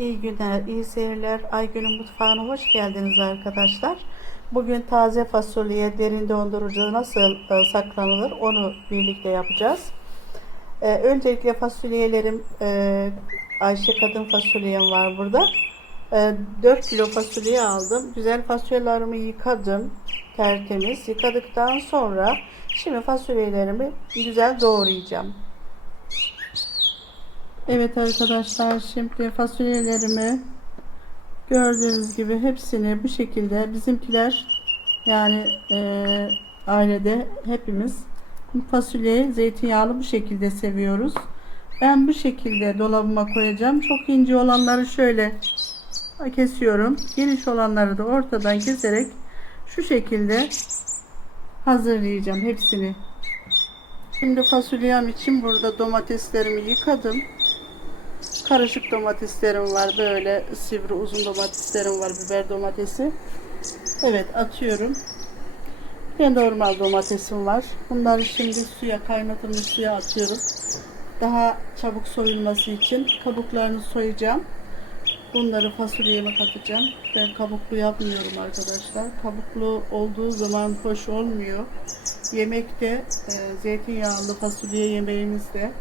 İyi günler, iyi seyirler. Aygün'ün mutfağına hoş geldiniz arkadaşlar. Bugün taze fasulye derin dondurucu nasıl e, saklanılır onu birlikte yapacağız. E, öncelikle fasulyelerim, e, Ayşe kadın fasulyem var burada. E, 4 kilo fasulye aldım. Güzel fasulyelerimi yıkadım. Tertemiz. Yıkadıktan sonra şimdi fasulyelerimi güzel doğrayacağım. Evet arkadaşlar şimdi fasulyelerimi gördüğünüz gibi hepsini bu şekilde bizimkiler yani e, ailede hepimiz fasulyeyi zeytinyağlı bu şekilde seviyoruz. Ben bu şekilde dolabıma koyacağım. Çok ince olanları şöyle kesiyorum. Geniş olanları da ortadan keserek şu şekilde hazırlayacağım hepsini. Şimdi fasulyem için burada domateslerimi yıkadım. Karışık domateslerim var. Böyle sivri uzun domateslerim var. Biber domatesi. Evet atıyorum. Bir normal domatesim var. Bunları şimdi suya kaynatılmış suya atıyorum. Daha çabuk soyulması için kabuklarını soyacağım. Bunları fasulyeme katacağım. Ben kabuklu yapmıyorum arkadaşlar. Kabuklu olduğu zaman hoş olmuyor. Yemekte e, zeytinyağlı fasulye yemeğimizde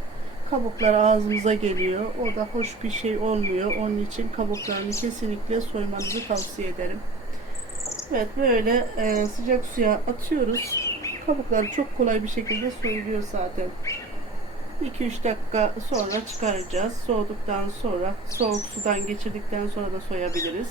kabuklar ağzımıza geliyor. O da hoş bir şey olmuyor. Onun için kabuklarını kesinlikle soymanızı tavsiye ederim. Evet böyle e, sıcak suya atıyoruz. Kabuklar çok kolay bir şekilde soyuluyor zaten. 2-3 dakika sonra çıkaracağız. Soğuduktan sonra soğuk sudan geçirdikten sonra da soyabiliriz.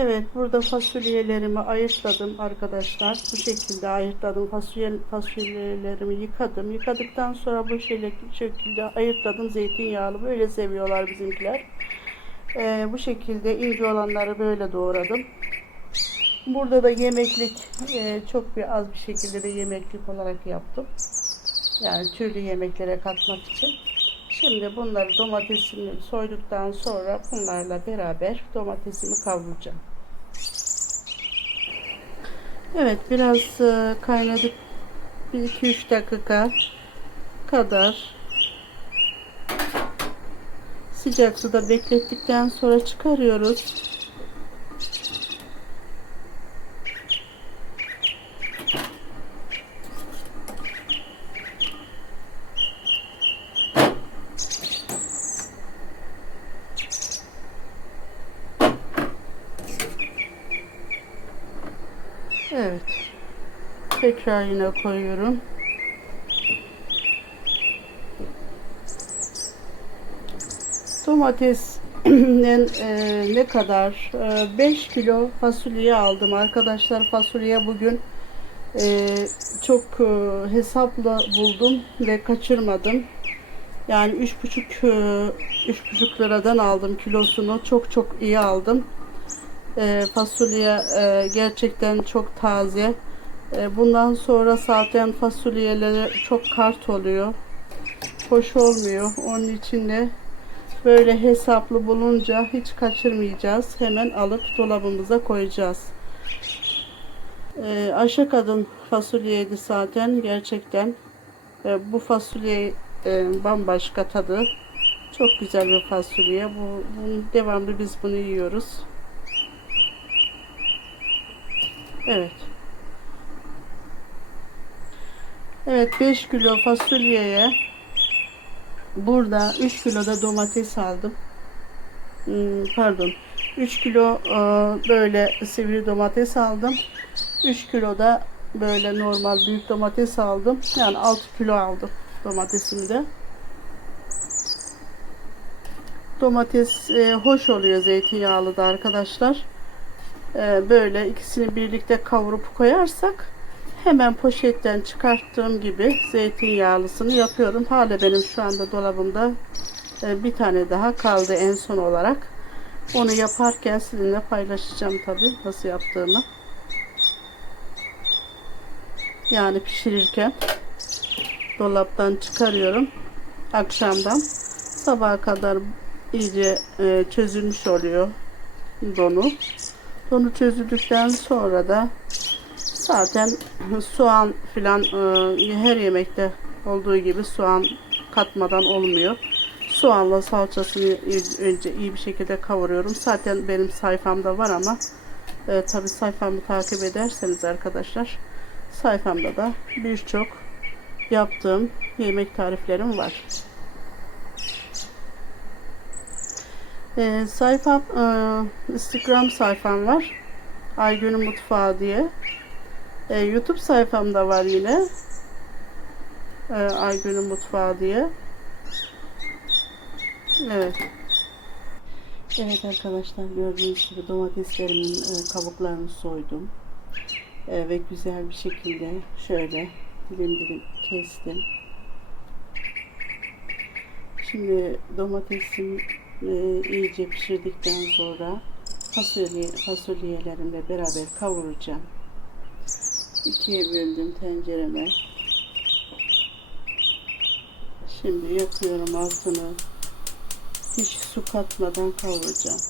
Evet burada fasulyelerimi ayırtladım arkadaşlar. Bu şekilde ayırtladım. Fasulye, fasulyelerimi yıkadım. Yıkadıktan sonra bu şekilde ayırtladım. Zeytinyağlı böyle seviyorlar bizimkiler. Ee, bu şekilde ince olanları böyle doğradım. Burada da yemeklik e, çok bir az bir şekilde de yemeklik olarak yaptım. Yani türlü yemeklere katmak için. Şimdi bunları domatesimi soyduktan sonra bunlarla beraber domatesimi kavuracağım. Evet biraz e, kaynadık. 1-2-3 dakika kadar sıcak suda beklettikten sonra çıkarıyoruz. Evet. Tekrar yine koyuyorum. Domatesin e, ne kadar? E, 5 kilo fasulye aldım arkadaşlar. Fasulye bugün e, çok e, hesapla buldum ve kaçırmadım. Yani 3,5 e, 3,5 liradan aldım kilosunu. Çok çok iyi aldım. E, fasulye e, gerçekten çok taze. E, bundan sonra zaten fasulyeleri çok kart oluyor. Hoş olmuyor. Onun için de böyle hesaplı bulunca hiç kaçırmayacağız. Hemen alıp dolabımıza koyacağız. E, Ayşe kadın fasulyeydi zaten gerçekten. E, bu fasulye e, bambaşka tadı. Çok güzel bir fasulye. Bu, bu devamlı biz bunu yiyoruz. Evet. Evet 5 kilo fasulyeye burada 3 kilo da domates aldım. Hmm, pardon. 3 kilo e, böyle sivri domates aldım. 3 kilo da böyle normal büyük domates aldım. Yani 6 kilo aldım domatesimi de. Domates e, hoş oluyor zeytinyağlı da arkadaşlar. E, böyle ikisini birlikte kavurup koyarsak hemen poşetten çıkarttığım gibi zeytinyağlısını yapıyorum. Hala benim şu anda dolabımda e, bir tane daha kaldı en son olarak. Onu yaparken sizinle paylaşacağım tabi nasıl yaptığımı. Yani pişirirken dolaptan çıkarıyorum akşamdan sabaha kadar iyice e, çözülmüş oluyor donu. Donu çözüldükten sonra da zaten soğan filan e, her yemekte olduğu gibi soğan katmadan olmuyor. Soğanla salçasını önce iyi bir şekilde kavuruyorum. Zaten benim sayfamda var ama e, tabi sayfamı takip ederseniz arkadaşlar sayfamda da birçok yaptığım yemek tariflerim var. E, sayfam e, Instagram sayfam var. Aygün'ün Mutfağı diye. E, YouTube sayfamda var yine. E, Aygün'ün Mutfağı diye. Evet. Evet arkadaşlar gördüğünüz gibi domateslerimin e, kabuklarını soydum. E, ve güzel bir şekilde şöyle dilim dilim kestim. Şimdi domatesim e, iyice pişirdikten sonra fasulye, fasulyelerimle beraber kavuracağım. İkiye böldüm tencereme. Şimdi yakıyorum altını. Hiç su katmadan kavuracağım.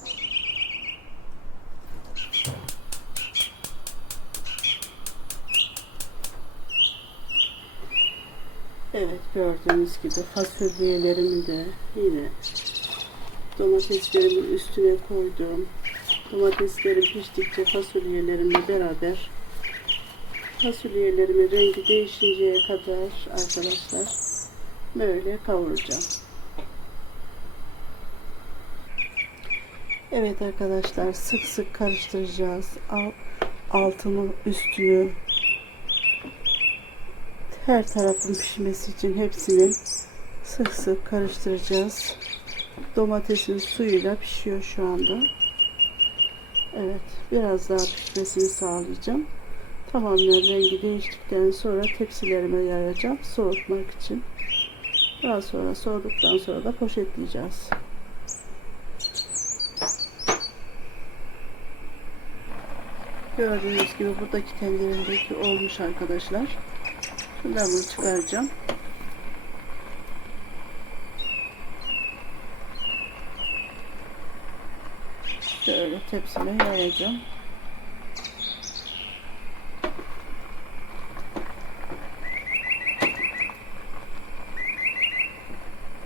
Evet gördüğünüz gibi fasulyelerimi de yine domateslerimin üstüne koydum. Domateslerim piştikçe fasulyelerimle beraber fasulyelerimin rengi değişinceye kadar arkadaşlar böyle kavuracağım. Evet arkadaşlar sık sık karıştıracağız. Al- Altını üstünü her tarafın pişmesi için hepsini sık sık karıştıracağız. Domatesin suyuyla pişiyor şu anda. Evet, biraz daha pişmesini sağlayacağım. Tamamen rengi değiştikten sonra tepsilerime yayacağım soğutmak için. Daha sonra soğuduktan sonra da poşetleyeceğiz. Gördüğünüz gibi buradaki tenceremdeki olmuş arkadaşlar. Ben bunu çıkaracağım. Şöyle tepsime yayacağım.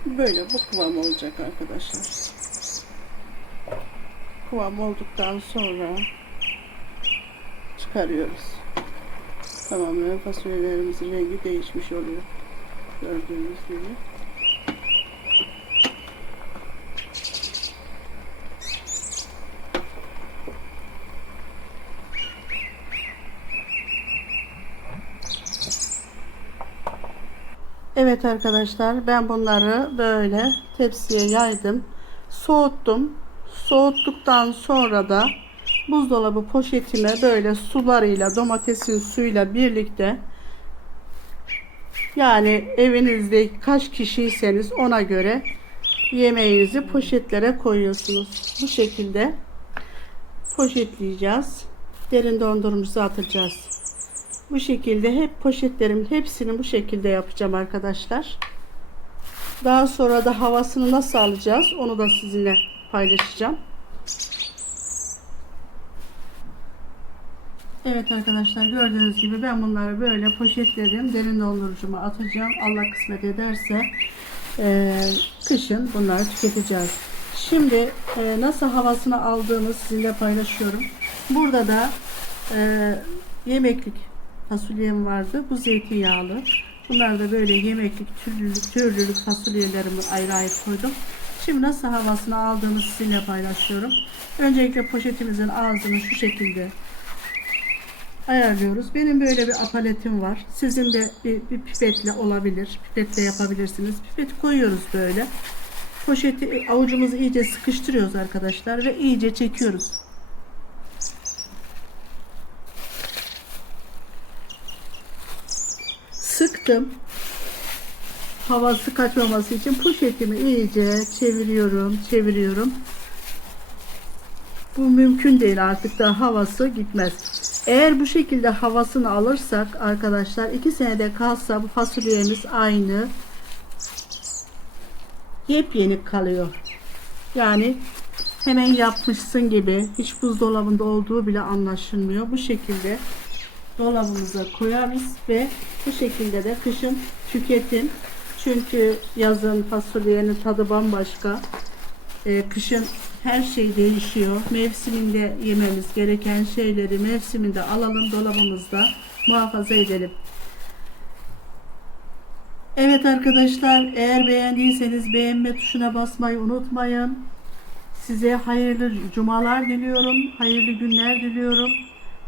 Böyle bu kıvam olacak arkadaşlar. Kıvam olduktan sonra çıkarıyoruz. Tamamen fasulyelerimizin rengi değişmiş oluyor. Gördüğünüz gibi. Evet arkadaşlar ben bunları böyle tepsiye yaydım. Soğuttum. Soğuttuktan sonra da buzdolabı poşetime böyle sularıyla domatesin suyuyla birlikte yani evinizde kaç kişiyseniz ona göre yemeğinizi poşetlere koyuyorsunuz. Bu şekilde poşetleyeceğiz. Derin dondurucuya atacağız. Bu şekilde hep poşetlerimin hepsini bu şekilde yapacağım arkadaşlar. Daha sonra da havasını nasıl alacağız onu da sizinle paylaşacağım. Evet arkadaşlar gördüğünüz gibi ben bunları böyle poşetledim. Derin dondurucuma atacağım. Allah kısmet ederse e, kışın bunları tüketeceğiz. Şimdi e, nasıl havasını aldığımı sizinle paylaşıyorum. Burada da e, yemeklik fasulyem vardı. Bu zeytinyağlı. Bunlar da böyle yemeklik türlülük türlülük fasulyelerimi ayrı ayrı koydum. Şimdi nasıl havasını aldığımı sizinle paylaşıyorum. Öncelikle poşetimizin ağzını şu şekilde ayarlıyoruz. Benim böyle bir apaletim var. Sizin de bir, bir pipetle olabilir. Pipetle yapabilirsiniz. Pipet koyuyoruz böyle. Poşeti avucumuzu iyice sıkıştırıyoruz arkadaşlar ve iyice çekiyoruz. Sıktım. Havası kaçmaması için poşetimi iyice çeviriyorum, çeviriyorum. Bu mümkün değil artık da havası gitmez. Eğer bu şekilde havasını alırsak arkadaşlar iki senede kalsa bu fasulyemiz aynı yepyeni kalıyor. Yani hemen yapmışsın gibi hiç buzdolabında olduğu bile anlaşılmıyor. Bu şekilde dolabımıza koyarız ve bu şekilde de kışın tüketin. Çünkü yazın fasulyenin tadı bambaşka. Ee, kışın her şey değişiyor. Mevsiminde yememiz gereken şeyleri mevsiminde alalım dolabımızda muhafaza edelim. Evet arkadaşlar eğer beğendiyseniz beğenme tuşuna basmayı unutmayın. Size hayırlı cumalar diliyorum. Hayırlı günler diliyorum.